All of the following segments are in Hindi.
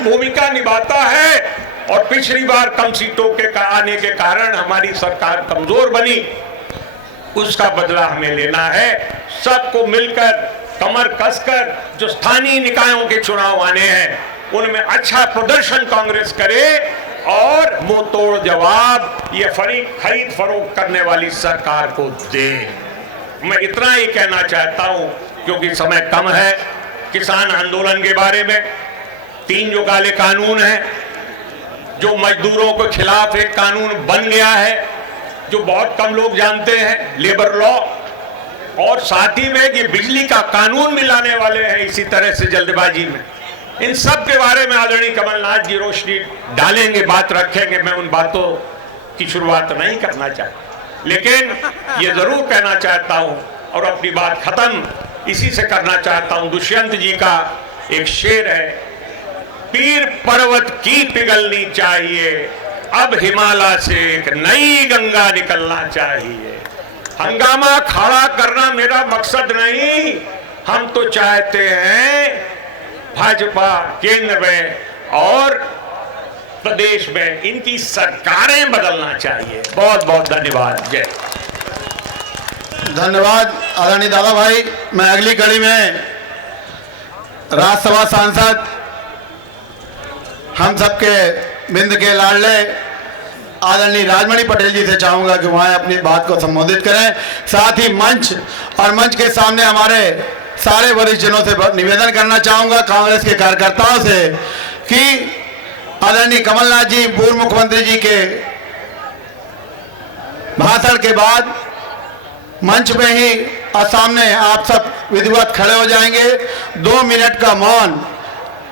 भूमिका निभाता है और पिछली बार कम सीटों के आने के कारण हमारी सरकार कमजोर बनी, उसका बदला हमें लेना है। सबको मिलकर कमर कसकर जो स्थानीय निकायों के चुनाव आने हैं उनमें अच्छा प्रदर्शन कांग्रेस करे और मुंह तोड़ जवाब ये खरीद फरोख्त करने वाली सरकार को दे। मैं इतना ही कहना चाहता हूं क्योंकि समय कम है। किसान आंदोलन के बारे में 3 जो काले कानून हैं, जो मजदूरों के खिलाफ एक कानून बन गया है जो बहुत कम लोग जानते हैं, लेबर लॉ, और साथ ही में ये बिजली का कानून भी लाने वाले हैं इसी तरह से जल्दबाजी में। इन सब के बारे में आदरणीय कमलनाथ जी रोशनी डालेंगे, बात रखेंगे। मैं उन बातों की शुरुआत नहीं करना चाहता, लेकिन ये जरूर कहना चाहता हूं और अपनी बात खत्म इसी से करना चाहता हूं। दुष्यंत जी का एक शेर है, पीर पर्वत की पिघलनी चाहिए, अब हिमालय से एक नई गंगा निकलना चाहिए। हंगामा खड़ा करना मेरा मकसद नहीं, हम तो चाहते हैं भाजपा केंद्र में और प्रदेश में इनकी सरकारें बदलना चाहिए। बहुत बहुत धन्यवाद। जय। धन्यवाद आदरणीय दादा भाई। मैं अगली कड़ी में राज्यसभा सांसद हम सबके बिंद के लाडले आदरणीय राजमणि पटेल जी से चाहूंगा कि वहाँ अपनी बात को संबोधित करें। साथ ही मंच और मंच के सामने हमारे सारे वरिष्ठ जनों से निवेदन करना चाहूंगा, कांग्रेस के कार्यकर्ताओं से, कि आदरणीय कमलनाथ जी पूर्व मुख्यमंत्री जी के भाषण के बाद मंच में ही और सामने आप सब विधिवत खड़े हो जाएंगे। 2 मिनट का मौन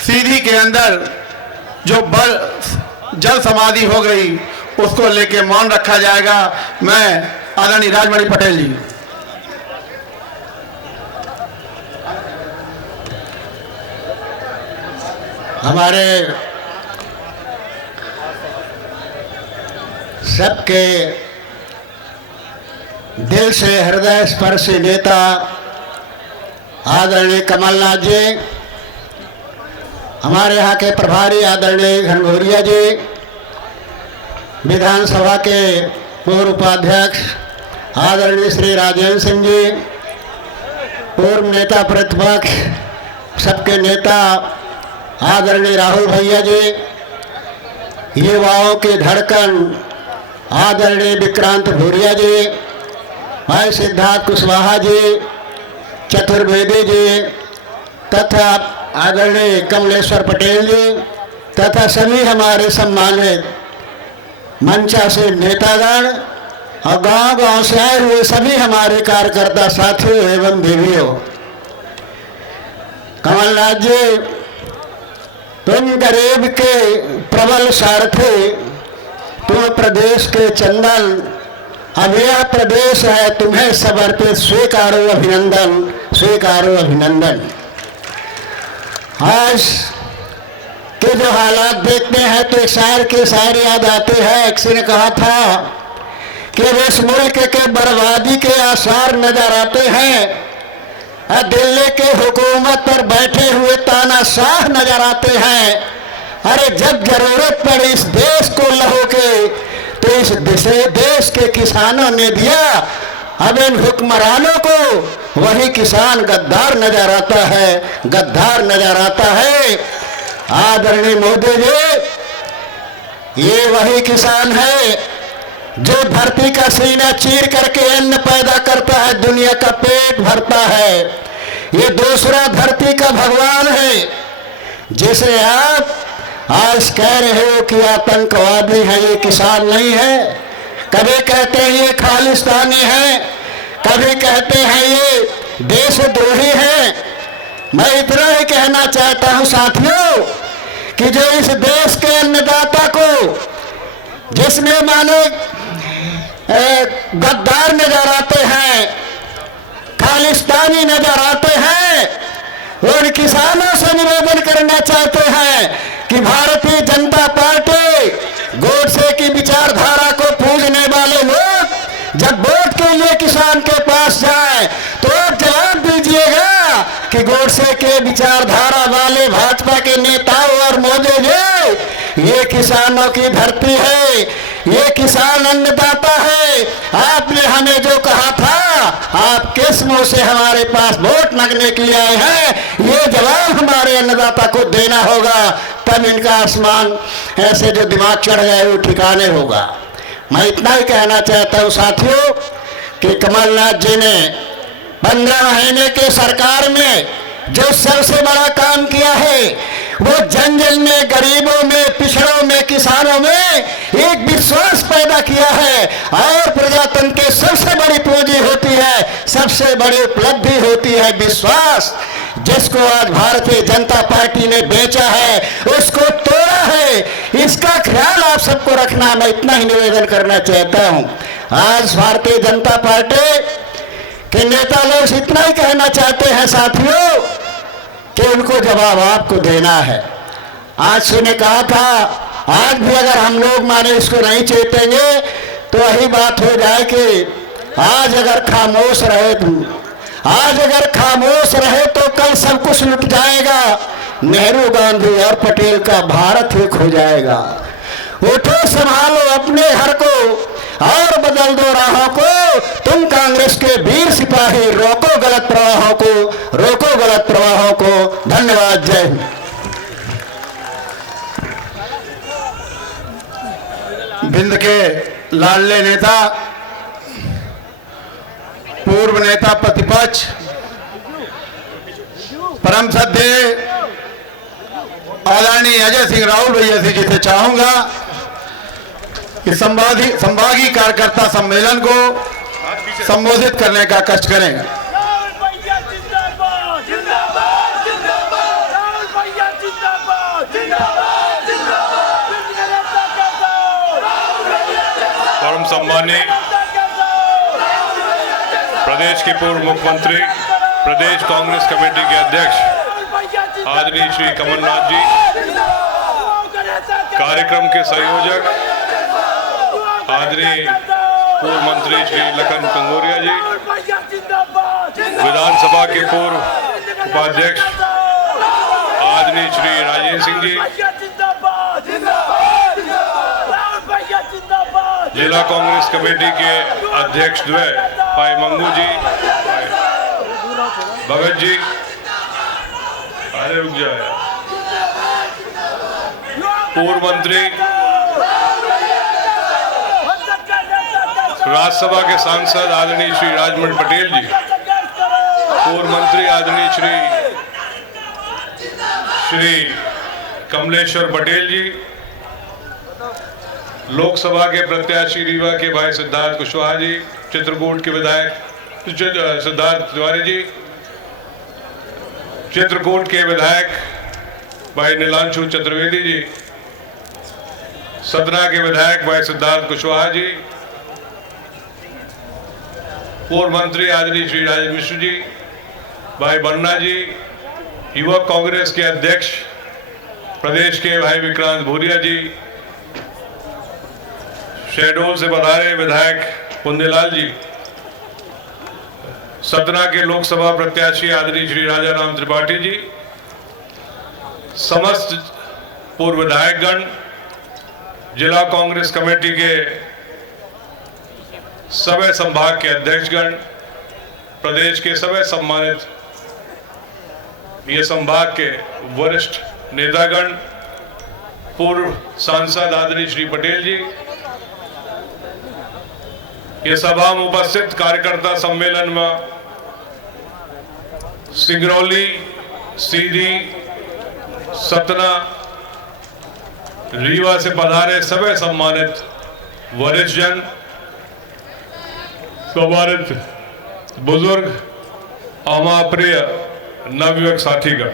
सीधी के अंदर जो जल समाधि हो गई उसको लेके मौन रखा जाएगा। मैं आदरणीय राजमणि पटेल जी। हमारे सबके दिल से हृदय स्पर्शी नेता आदरणीय कमलनाथ जी, हमारे यहाँ के प्रभारी आदरणीय घनघोरिया जी, विधानसभा के पूर्व उपाध्यक्ष आदरणीय श्री राजेंद्र सिंह जी, पूर्व नेता प्रतिपक्ष सबके नेता आदरणीय राहुल भैया जी, युवाओं की धड़कन आदरणीय विक्रांत भूरिया जी, भाई सिद्धार्थ कुशवाहा जी, चतुर्वेदी जी तथा आदरणीय कमलेश्वर पटेल जी तथा सभी हमारे सम्मानित मंचासीन नेतागण और गांव-गांव से आए हुए सभी हमारे कार्यकर्ता साथियों एवं देवियों। कमलनाथ जी, तुम गरीब के प्रबल सारथी, तुम प्रदेश के चंदन, अब यह प्रदेश है तुम्हें समर्पित, स्वीकारो अभिनंदन, स्वीकारो अभिनंदन। आज के जो हालात देखते हैं तो एक शायर की शायरी याद आती है। किसी ने कहा था कि इस मुल्क के बर्बादी के आसार नजर आते हैं, दिल्ली के हुकूमत पर बैठे हुए तानाशाह नजर आते हैं। अरे जब जरूरत पड़े इस देश को लहू के तो इस देश के किसानों ने दिया, अब इन हुक्मरानों को वही किसान गद्दार नजर आता है, गद्दार नजर आता है। आदरणीय मोदी जी, ये वही किसान है जो धरती का सीना चीर करके अन्न पैदा करता है, दुनिया का पेट भरता है। ये दूसरा धरती का भगवान है जिसे आप आज कह रहे हो कि आतंकवादी है, ये किसान नहीं है। कभी कहते हैं ये खालिस्तानी है, कभी कहते हैं ये देशद्रोही है। मैं इतना ही कहना चाहता हूं साथियों कि जो इस देश के अन्नदाता को जिसमें मानो गद्दार नजर आते हैं, खालिस्तानी नजर आते हैं, उन किसानों से निवेदन करना चाहते हैं कि भारतीय जनता पार्टी गोडसे की विचारधारा को पूजने वाले लोग जब वोट के लिए किसान के पास जाए तो आप जवाब दीजिएगा कि गोडसे के विचारधारा वाले भाजपा भाजपा के नेताओं और मोदी जी, ये किसानों की धरती है, ये किसान अन्नदाता है। आपने हमें जो कहा था, आप किस मुंह से हमारे पास वोट मांगने के लिए आए हैं, ये जवाब हमारे अन्नदाता को देना होगा, तब इनका आसमान ऐसे जो दिमाग चढ़ गए वो ठिकाने होगा। मैं इतना ही कहना चाहता हूँ साथियों कि कमलनाथ जी ने 15 महीने के सरकार में जो सबसे बड़ा काम किया है, वो जन जन में, गरीबों में, पिछड़ों में, किसानों में एक विश्वास पैदा किया है। और प्रजातंत्र की सबसे बड़ी पूंजी होती है, सबसे बड़ी उपलब्धि होती है विश्वास। जिसको आज भारतीय जनता पार्टी ने बेचा है, उसको तोड़ा है, इसका ख्याल आप सबको रखना, मैं इतना ही निवेदन करना चाहता हूं। आज भारतीय जनता पार्टी के नेता लोग इतना ही कहना चाहते हैं साथियों कि उनको जवाब आपको देना है। आज से ने कहा था, आज भी अगर हम लोग माने इसको नहीं चेतेंगे तो वही बात हो जाए कि आज अगर खामोश रहे तो कल सब कुछ लुट जाएगा। नेहरू, गांधी और पटेल का भारत एक हो जाएगा। उठो, संभालो अपने घर को और बदल दो राहों को। तुम कांग्रेस के वीर सिपाही, रोको गलत प्रवाहों को, रोको गलत प्रवाहों को। धन्यवाद। जय हिंद। भिंड के लाडले नेता, पूर्व नेता प्रतिपक्ष, परम श्रद्धेय आदरणीय अजय सिंह राहुल भैया जी से चाहूंगा कि संभागीय कार्यकर्ता सम्मेलन को संबोधित करने का कष्ट करें। परम सम्मानीय प्रदेश के पूर्व मुख्यमंत्री, प्रदेश कांग्रेस कमेटी के अध्यक्ष आदरणीय श्री कमलनाथ जी, कार्यक्रम के संयोजक आदरणीय पूर्व मंत्री श्री लखन कंगोरिया जी, विधानसभा के पूर्व उपाध्यक्ष आदरणीय श्री राजेंद्र सिंह जी, जिला कांग्रेस कमेटी के अध्यक्ष द्वय भाई मंगू जी, भगत जी, अरे रुक जाए, पूर्व मंत्री, राज्यसभा के सांसद आदरणीय श्री राजमन पटेल जी, पूर्व मंत्री आदरणीय श्री कमलेश्वर पटेल जी, लोकसभा के प्रत्याशी रीवा के भाई सिद्धार्थ कुशवाहा जी, चित्रकूट के विधायक सिद्धार्थ तिवारी जी, चित्रकूट के विधायक भाई नीलांशु चतुर्वेदी जी, सतना के विधायक भाई सिद्धार्थ कुशवाहा जी, पूर्व मंत्री आदरणीय श्री राजेंद्र मिश्र जी, भाई बन्ना जी, युवक कांग्रेस के अध्यक्ष प्रदेश के भाई विक्रांत भूरिया जी, शहडोल से पधारे विधायक पुंदेलाल जी, सतना के लोकसभा प्रत्याशी आदरणीय श्री राजा राम त्रिपाठी जी, समस्त पूर्व विधायकगण, जिला कांग्रेस कमेटी के सभी संभाग के अध्यक्षगण, प्रदेश के सभी सम्मानित ये संभाग के वरिष्ठ नेतागण, पूर्व सांसद आदरणीय श्री पटेल जी, ये सभा में उपस्थित कार्यकर्ता सम्मेलन में सिंगरौली, सीधी, सतना, रीवा से पधारे सभी सम्मानित वरिष्ठ जन, सम्मानित बुजुर्ग, हमारा प्रिय नवयुवक साथीगण,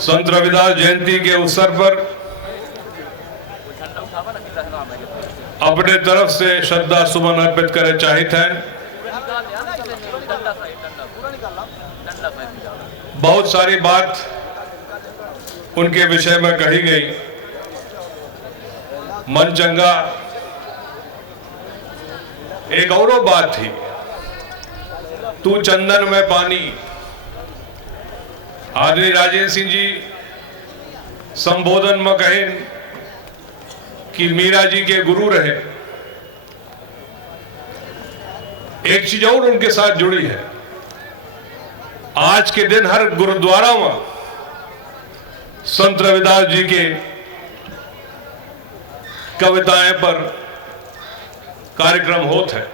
संत रविदास जयंती के अवसर पर अपने तरफ से श्रद्धा सुमन अर्पित करे चाहिए हैं। बहुत सारी बात उनके विषय में कही गई। मन चंगा, एक और बात थी, तू चंदन में पानी आदरणीय राजेंद्र सिंह जी संबोधन में कहे कि मीरा जी के गुरु रहे। एक चीज और उनके साथ जुड़ी है, आज के दिन हर गुरुद्वारा में संत रविदास जी के कविताएं पर कार्यक्रम होता है।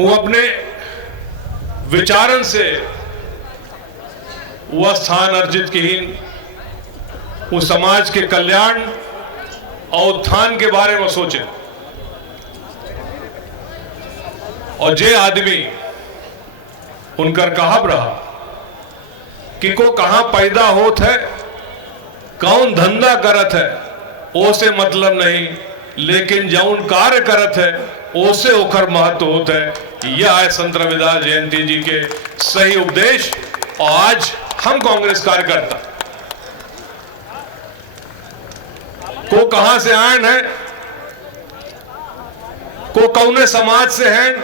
वो अपने विचारन से वह स्थान अर्जित की, वो समाज के कल्याण और उत्थान के बारे में सोचे। और जे आदमी उनकर कहाव रहा कि को कहां पैदा होत है, कौन धंधा करत है, ओ से मतलब नहीं, लेकिन जौन कार्य करत है ओसे ओकर महत्व होता है। यह है संत रविदास जयंती जी के सही उपदेश। और आज हम कांग्रेस कार्यकर्ता को कहां से आए हैं, को कौने समाज से हैं,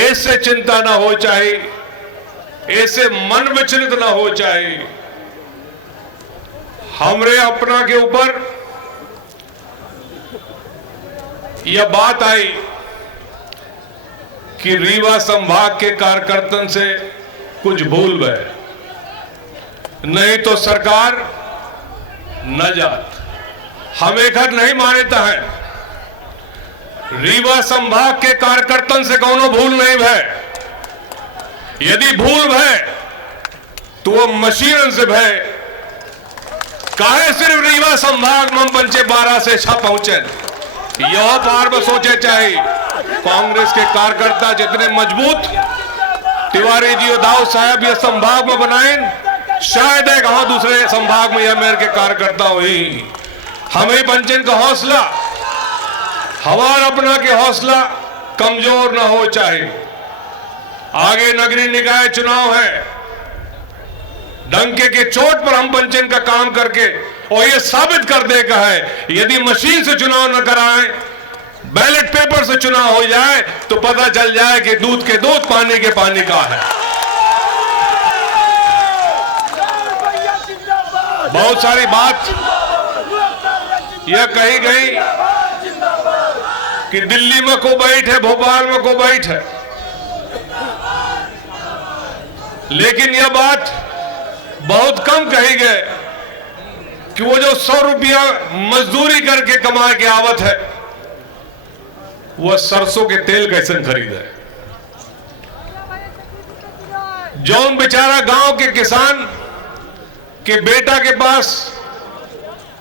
ऐसे चिंता ना हो चाहिए, ऐसे मन विचलित ना हो चाहिए। हमरे अपना के ऊपर यह बात आई कि रीवा संभाग के कार्यकर्तन से कुछ भूल गए, नहीं तो सरकार न जात। हम एक हर नहीं मानता है, रीवा संभाग के कार्यकर्तन से कोनो भूल नहीं भय। यदि भूल भय तो वो मशीन से भय। काहे सिर्फ रीवा संभाग में पंचे 12 से 6 पहुंचे, यह पार में सोचे चाहिए। कांग्रेस के कार्यकर्ता जितने मजबूत तिवारी जी और दाऊद साहब ये संभाग में बनाए, शायद है कहां दूसरे संभाग में यह मेरे के कार्यकर्ता हुई। हमें पंचन का हौसला, हमारा अपना के हौसला कमजोर ना हो चाहिए। आगे नगरीय निकाय चुनाव है, डंके के चोट पर हम पंचन का काम करके और ये साबित कर देगा है, यदि मशीन से चुनाव न कराएं, बैलेट पेपर से चुनाव हो जाए तो पता चल जाए कि दूध के दूध, पानी के पानी का है। बहुत सारी बात यह कही गई कि दिल्ली में को बैठ है, भोपाल में को बैठ है, लेकिन यह बात बहुत कम कही गई कि वो जो 100 रुपया मजदूरी करके कमा के आवत है, वह सरसों के तेल कैसे खरीदे। जौन बेचारा गांव के किसान के बेटा के पास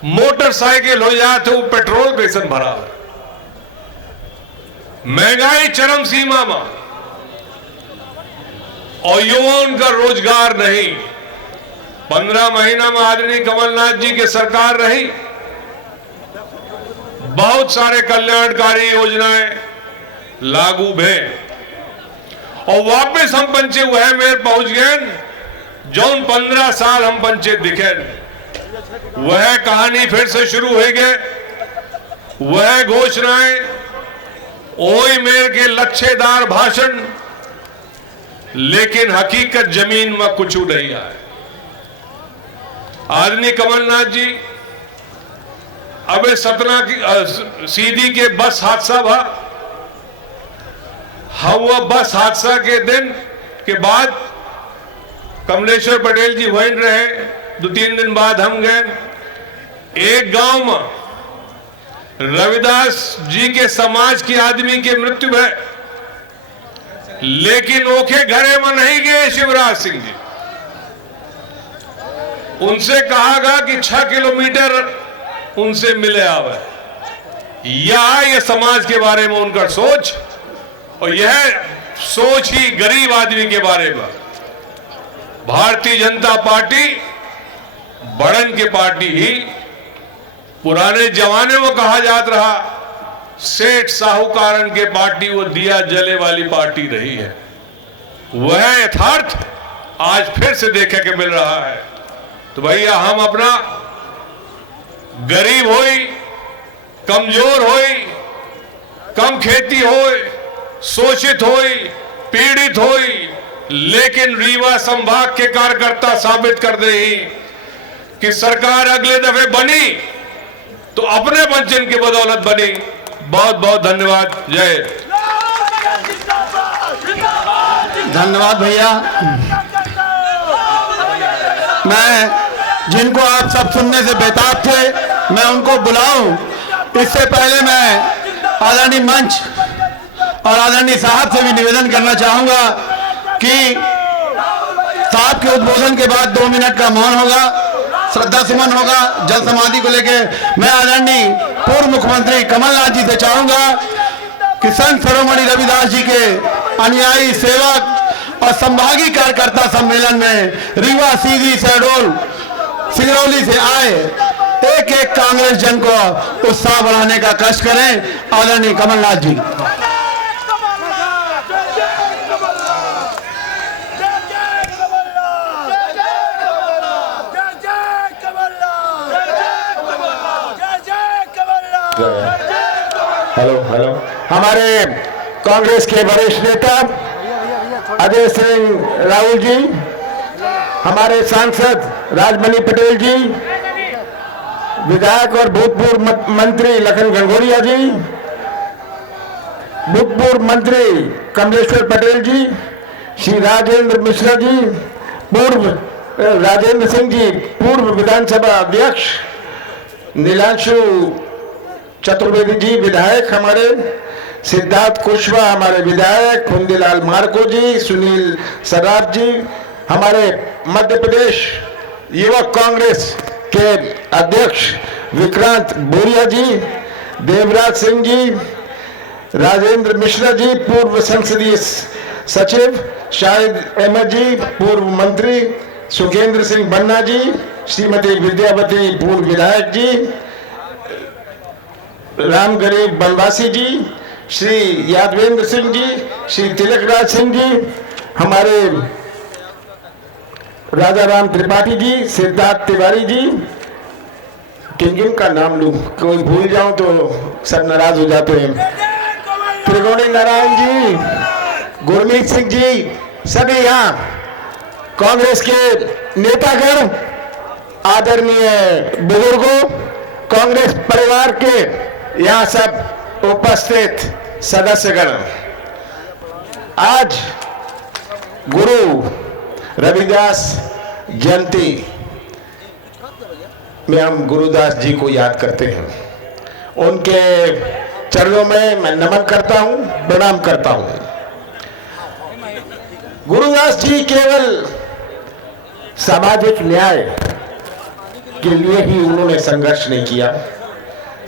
मोटरसाइकिल हो जाते, वो पेट्रोल कैसे भरा। महंगाई चरम सीमा में और युवाओं का रोजगार नहीं। 15 महीना में आदरणीय कमलनाथ जी की सरकार रही, बहुत सारे कल्याणकारी योजनाएं लागू भे और वापस हम पंचे हुए में पहुंच गए। जौन 15 साल हम पंचे दिखे, वह कहानी फिर से शुरू हो गए, वह घोषणाएं, ओई मेर के लच्छेदार भाषण, लेकिन हकीकत जमीन में कुछ नहीं आए। आदरणीय कमलनाथ जी अबे सतना की सीधी के बस हादसा भा, हुआ बस हादसा के दिन के बाद कमलेश्वर पटेल जी वहीं रहे, 2-3 दिन बाद हम गए। एक गांव में रविदास जी के समाज की आदमी की मृत्यु है, लेकिन ओखे घरे में नहीं गए शिवराज सिंह जी। उनसे कहा गया कि 6 किलोमीटर उनसे मिले आवे। यह समाज के बारे में उनका सोच, और यह सोच ही गरीब आदमी के बारे में। भारतीय जनता पार्टी बड़न की पार्टी ही, पुराने जमाने में कहा जाता रहा सेठ साहूकारन के पार्टी वो दिया जले वाली पार्टी रही है। वह यथार्थ आज फिर से देखे के मिल रहा है। तो भैया हम अपना गरीब होई, कमजोर होई, कम खेती होई, शोषित होई, पीड़ित होई, लेकिन रीवा संभाग के कार्यकर्ता साबित कर दे कि सरकार अगले दफे बनी तो अपने वंचन की बदौलत बनी। बहुत बहुत धन्यवाद। जय। धन्यवाद भैया। मैं जिनको आप सब सुनने से बेताब थे मैं उनको बुलाऊं, इससे पहले मैं आदरणीय मंच और आदरणीय साहब से भी निवेदन करना चाहूंगा कि साहब के उद्बोधन के बाद 2 मिनट का मौन होगा, श्रद्धा सुमन होगा जल समाधि को लेकर। मैं आदरणीय पूर्व मुख्यमंत्री कमलनाथ जी से चाहूंगा कि संत शिरोमणि रविदास जी के अनुयायी सेवक और संभागीय कार्यकर्ता सम्मेलन में रीवा, सीधी, शहडोल, सिंगरौली से आए एक एक कांग्रेस जन को उत्साह बढ़ाने का कष्ट करें। आदरणीय कमलनाथ जी। Hello hello. हमारे कांग्रेस के वरिष्ठ नेता अजय सिंह राहुल जी, हमारे सांसद राजमणि पटेल जी, विधायक और भूतपूर्व मंत्री लखन घनघोरिया जी, भूतपूर्व मंत्री कमलेश्वर पटेल जी, श्री राजेंद्र मिश्रा जी, पूर्व राजेंद्र सिंह जी, पूर्व विधानसभा अध्यक्ष, नीलांशु चतुर्वेदी जी विधायक, हमारे सिद्धार्थ कुशवाहा हमारे विधायक, कुंदीलाल मार्को जी, सुनील सराफ जी, हमारे मध्य प्रदेश युवक कांग्रेस के अध्यक्ष विक्रांत बोरिया जी, देवराज सिंह जी, राजेंद्र मिश्रा जी, पूर्व संसदीय सचिव, शाहिद अहमद जी, पूर्व मंत्री, सुखेंद्र सिंह बन्ना जी, श्रीमती विद्यावती पूर्व विधायक जी, राम गरीब बनवासी जी, श्री यादवेंद्र सिंह जी, श्री तिलकराज सिंह जी, हमारे राजा राम त्रिपाठी जी, सिद्धार्थ तिवारी जी, किन का नाम लूं, कोई भूल जाऊं तो सब नाराज हो जाते हैं, त्रिकोणी नारायण जी, गुरमीत सिंह जी, सभी यहाँ कांग्रेस के नेतागण, आदरणीय बुजुर्गों, कांग्रेस परिवार के यहाँ सब उपस्थित सदस्यगण, आज गुरु रविदास जयंती में हम गुरुदास जी को याद करते हैं। उनके चरणों में मैं नमन करता हूं, प्रणाम करता हूं। गुरुदास जी केवल सामाजिक न्याय के लिए ही उन्होंने संघर्ष नहीं किया,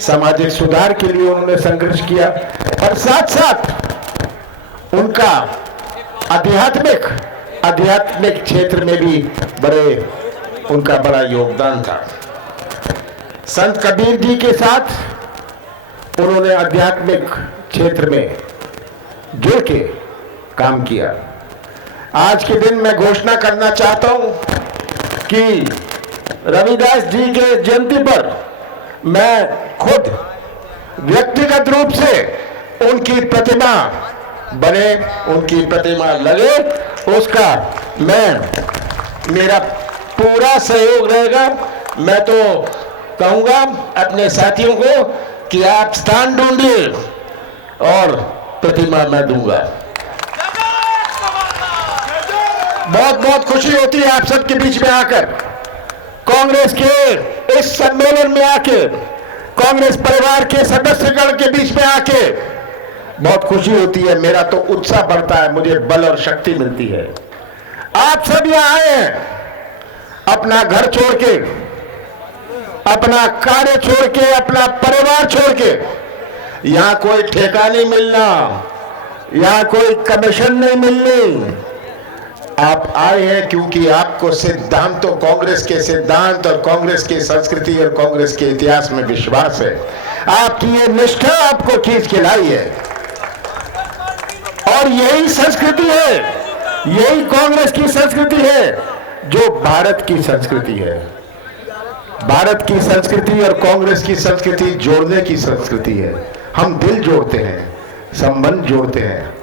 सामाजिक सुधार के लिए उन्होंने संघर्ष किया, और साथ साथ उनका आध्यात्मिक क्षेत्र में भी उनका बड़ा योगदान था। संत कबीर जी के साथ उन्होंने आध्यात्मिक क्षेत्र में जुड़ के काम किया। आज के दिन मैं घोषणा करना चाहता हूं कि रविदास जी के जयंती पर मैं खुद व्यक्तिगत रूप से उनकी प्रतिमा बने, उनकी प्रतिमा लगे, उसका मेरा पूरा सहयोग रहेगा। मैं तो कहूंगा अपने साथियों को कि आप स्थान ढूंढिए और प्रतिमा मैं दूंगा। बहुत बहुत खुशी होती है आप सबके बीच में आकर, कांग्रेस के इस सम्मेलन में आके, कांग्रेस परिवार के सदस्यगण के बीच में आके बहुत खुशी होती है। मेरा तो उत्साह बढ़ता है, मुझे बल और शक्ति मिलती है। आप सब यहाँ आए हैं अपना घर छोड़ के, अपना कार्य छोड़ के, अपना परिवार छोड़ के। यहाँ कोई ठेका नहीं मिलना, यहाँ कोई कमीशन नहीं मिलनी। आप आए हैं क्योंकि आपको सिद्धांतों, कांग्रेस के सिद्धांत और कांग्रेस की संस्कृति और कांग्रेस के इतिहास में विश्वास है। आपकी ये निष्ठा आपको खींच के लाई है, और यही संस्कृति है, यही कांग्रेस की संस्कृति है जो भारत की संस्कृति है। भारत की संस्कृति और कांग्रेस की संस्कृति जोड़ने की संस्कृति है। हम दिल जोड़ते हैं, संबंध जोड़ते हैं,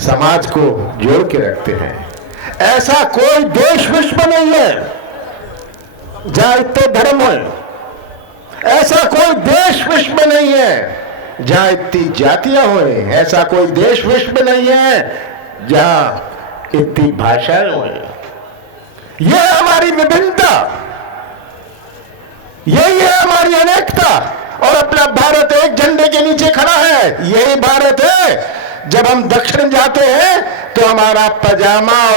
समाज को जोड़ के रखते हैं। ऐसा कोई देश विश्व में नहीं है जहां इतने धर्म हो। ऐसा कोई देश विश्व में नहीं है जहां इतनी जातियां हो। ऐसा कोई देश विश्व में नहीं है जहां इतनी भाषाएं हो। यह हमारी विभिन्नता, यही है हमारी अनेकता। और अपना भारत एक झंडे के नीचे खड़ा है। यही भारत है। जब हम दक्षिण जाते हैं तो हमारा पजामा